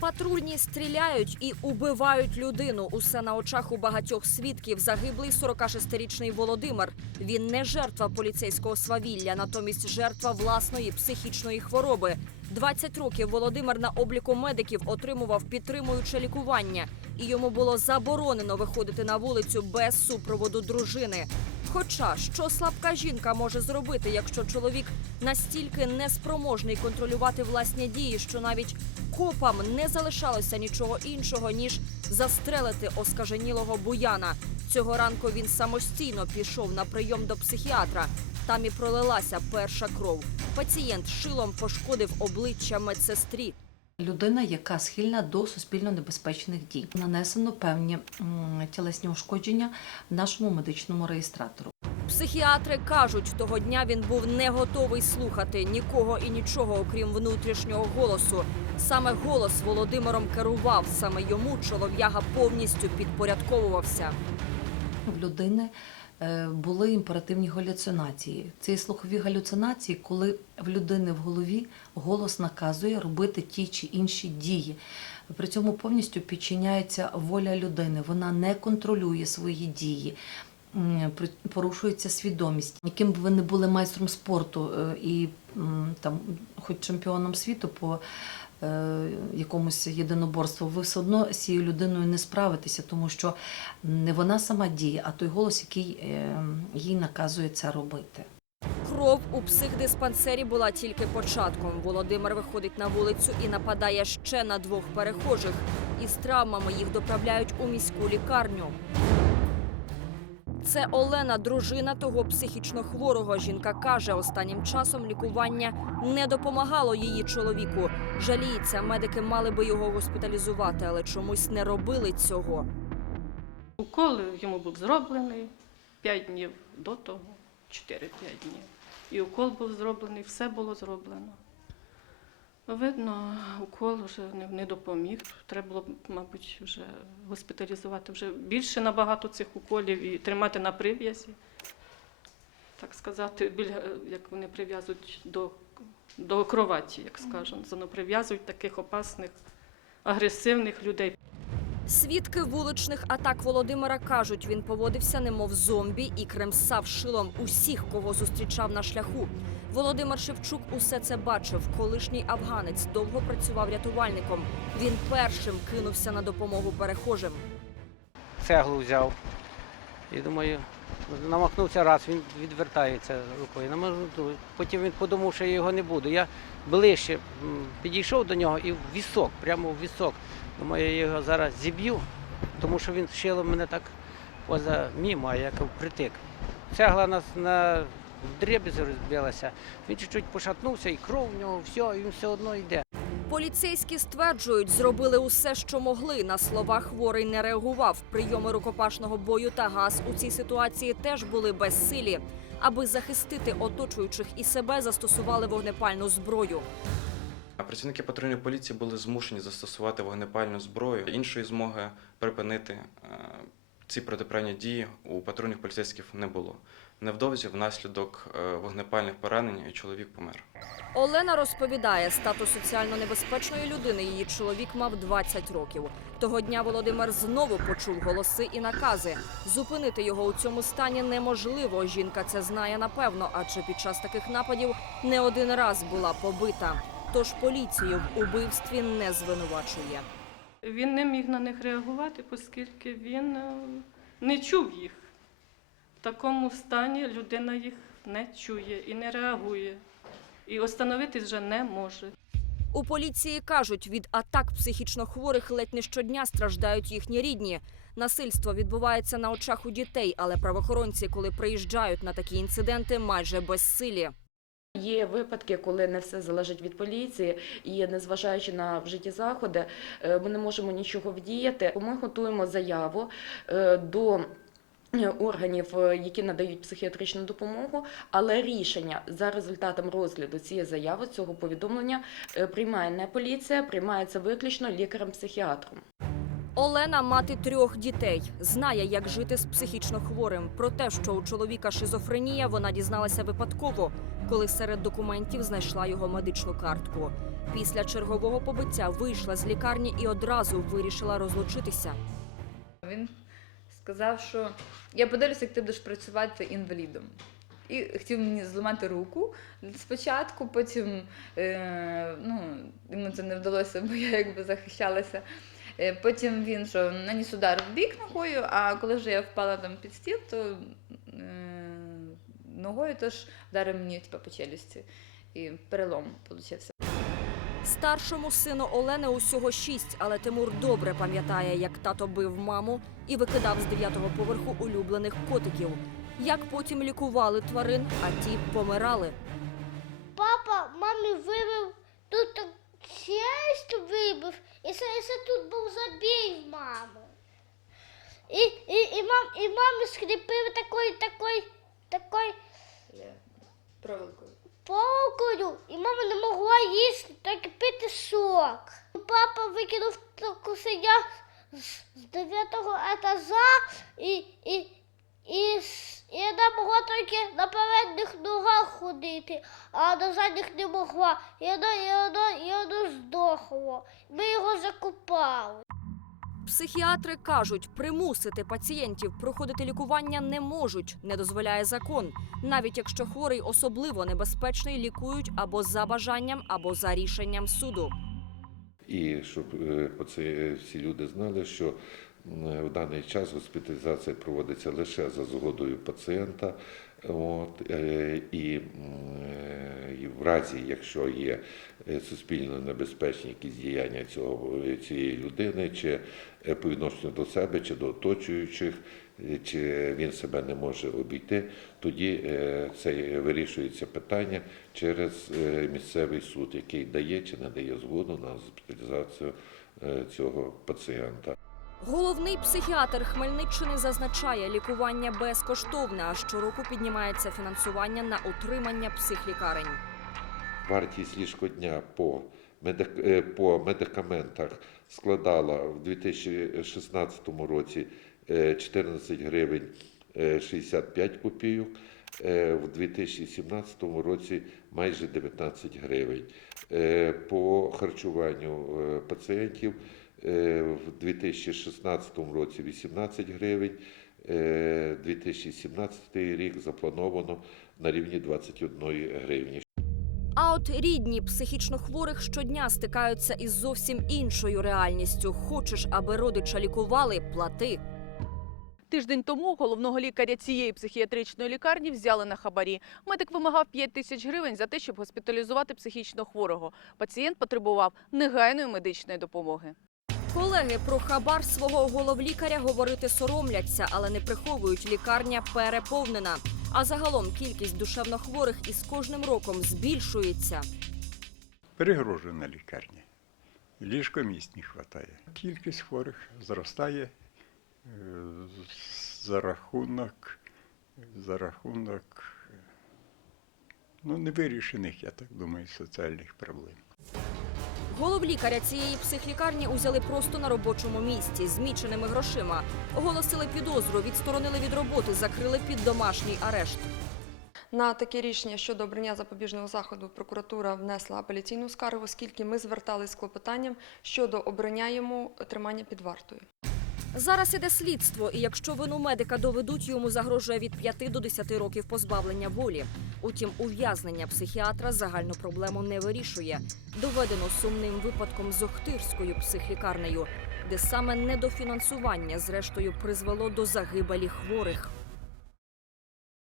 Патрульні стріляють і убивають людину. Усе на очах у багатьох свідків. Загиблий 46-річний Володимир. Він не жертва поліцейського свавілля, натомість жертва власної психічної хвороби. 20 років Володимир на обліку медиків отримував підтримуюче лікування, і йому було заборонено виходити на вулицю без супроводу дружини. Хоча що слабка жінка може зробити, якщо чоловік настільки неспроможний контролювати власні дії, що навіть копам не залишалося нічого іншого ніж застрелити оскаженілого буяна. Цього ранку він самостійно пішов на прийом до психіатра. Там і пролилася перша кров. Пацієнт шилом пошкодив обличчя медсестрі. Людина, яка схильна до суспільно небезпечних дій, нанесено певні тілесні ушкодження нашому медичному реєстратору. Психіатри кажуть, того дня він був не готовий слухати нікого і нічого, окрім внутрішнього голосу. Саме голос Володимиром керував, саме йому чолов'яга повністю підпорядковувався. В людини е, були імперативні галюцинації. Це слухові галюцинації, коли в людини в голові голос наказує робити ті чи інші дії. При цьому повністю підчиняється воля людини. Вона не контролює свої дії. Порушується свідомість. Яким б ви не були майстром спорту е, і там, хоч чемпіоном світу по е, якомусь єдиноборству, ви все одно з цією людиною не справитеся, тому що не вона сама діє, а той голос, який е, їй наказує це робити. Кров у психдиспансері була тільки початком. Володимир виходить на вулицю і нападає ще на двох перехожих. Із травмами їх доправляють у міську лікарню. Це Олена, дружина того психічно хворого. Жінка каже, останнім часом лікування не допомагало її чоловіку. Жаліється, медики мали би його госпіталізувати, але чомусь не робили цього. Укол йому був зроблений 5 днів до того, 4-5 днів. І укол був зроблений, все було зроблено. Видно, укол вже не, допоміг. Треба було, мабуть, вже госпіталізувати вже більше набагато цих уколів і тримати на прив'язі. Так сказати, біля, як вони прив'язують до, до кроваті, як скажемо. Прив'язують таких опасних, агресивних людей. Свідки вуличних атак Володимира кажуть, він поводився немов зомбі і кремсав шилом усіх, кого зустрічав на шляху. Володимир Шевчук усе це бачив. Колишній афганець довго працював рятувальником. Він першим кинувся на допомогу перехожим. цеглу взяв. І думаю, намахнувся раз, він відвертається рукою. Намахнув. Потім він подумав, що я його не буду. Я ближче підійшов до нього і в вісок, прямо в вісок. Думаю, я його зараз зіб'ю, тому що він шило мене так поза мімо, як впритик. Цегла нас на дребезі розбилася. Він чуть-чуть пошатнувся, і кров в нього, все, і він все одно йде. Поліцейські стверджують, зробили усе, що могли. На слова хворий не реагував. Прийоми рукопашного бою та газ у цій ситуації теж були безсилі. Аби захистити оточуючих і себе, застосували вогнепальну зброю. Працівники патрульної поліції були змушені застосувати вогнепальну зброю. Іншої змоги припинити е, ці протиправні дії у патрульних поліцейських не було. Невдовзі внаслідок е, вогнепальних поранень чоловік помер. Олена розповідає, статус соціально небезпечної людини її чоловік мав 20 років. Того дня Володимир знову почув голоси і накази. Зупинити його у цьому стані неможливо. Жінка це знає напевно, адже під час таких нападів не один раз була побита. Тож поліцію в убивстві не звинувачує. Він не міг на них реагувати, оскільки він е, не чув їх. Такому стані людина їх не чує і не реагує. І остановитись вже не може. У поліції кажуть, від атак психічно хворих ледь не щодня страждають їхні рідні. Насильство відбувається на очах у дітей, але правоохоронці, коли приїжджають на такі інциденти, майже безсилі. Є випадки, коли не все залежить від поліції, і незважаючи на вжиті заходи, е, ми не можемо нічого вдіяти. Ми готуємо заяву е, до. Органів, е, які надають психіатричну допомогу, але рішення за результатом розгляду цієї заяви, цього повідомлення е, приймає не поліція, приймається виключно лікарем-психіатром. Олена мати трьох дітей, знає, як жити з психічно хворим. Про те, що у чоловіка шизофренія, вона дізналася випадково, коли серед документів знайшла його медичну картку. Після чергового побиття вийшла з лікарні і одразу вирішила розлучитися. Він сказав, що я подивлюся, як ти будеш працювати інвалідом. І хотів мені зламати руку спочатку, потім е, ну, йому це не вдалося, бо я якби захищалася. Е, потім він що, наніс удар в бік ногою, а коли вже я впала там під стіл, то е, ногою теж вдарив мені типу, по челюсті. І перелом получився. Старшому сину Олени усього шість, але Тимур добре пам'ятає, як тато бив маму і викидав з дев'ятого поверху улюблених котиків. Як потім лікували тварин, а ті помирали. Папа мамі вибив тут так челюсть вибив, і це, і це тут був забій в мами. І, і, і, мам, і мамі скріпив такою, такою, такою Проволокою. Палкою, і мама не могла їсти, так і пити сок. Папа викинув таку сидя з, дев'ятого етажа і, і, і, і вона могла тільки на передніх ногах ходити, а на задніх не могла. І вона, і вона, і вона. Ми його закопали. Психіатри кажуть, примусити пацієнтів проходити лікування не можуть, не дозволяє закон. Навіть якщо хворий особливо небезпечний, лікують або за бажанням, або за рішенням суду. І щоб е, оце всі люди знали, що в даний час госпіталізація проводиться лише за згодою пацієнта. От, е, і, е, і в разі, якщо є суспільно небезпечні якісь діяння цього, цієї людини, чи е, по відношенню до себе, чи до оточуючих, е, чи він себе не може обійти, тоді е, це вирішується питання через е, місцевий суд, який дає чи не дає згоду на госпіталізацію е, цього пацієнта. Головний психіатр Хмельниччини зазначає, лікування безкоштовне, а щороку піднімається фінансування на утримання психлікарень. Вартість ліжкодня по, е, по медикаментах складала в 2016 році е, 14 гривень е, 65 копійок, е, в 2017 році майже 19 гривень. По харчуванню пацієнтів в 2016 році 18 гривень, е, 2017 рік заплановано на рівні 21 гривні. А от рідні психічно хворих щодня стикаються із зовсім іншою реальністю. Хочеш, аби родича лікували, плати. Тиждень тому головного лікаря цієї психіатричної лікарні взяли на хабарі. Медик вимагав 5 тисяч гривень за те, щоб госпіталізувати психічно хворого. Пацієнт потребував негайної медичної допомоги. Колеги про хабар свого головлікаря говорити соромляться, але не приховують. Лікарня переповнена. А загалом кількість душевнохворих із кожним роком збільшується. перегружена лікарня. Ліжко місць не вистачає. Кількість хворих зростає е, за рахунок, за рахунок е, ну, невирішених, я так думаю, соціальних проблем. Головлікаря цієї психлікарні узяли просто на робочому місці з міченими грошима. Оголосили підозру, відсторонили від роботи, закрили під домашній арешт. На таке рішення щодо обрання запобіжного заходу прокуратура внесла апеляційну скаргу, оскільки ми звертались з клопотанням щодо обрання йому тримання під вартою. Зараз іде слідство, і якщо вину медика доведуть, йому загрожує від 5 до 10 років позбавлення волі. Утім, ув'язнення психіатра загальну проблему не вирішує. Доведено сумним випадком з Охтирською психлікарнею, де саме недофінансування зрештою призвело до загибелі хворих.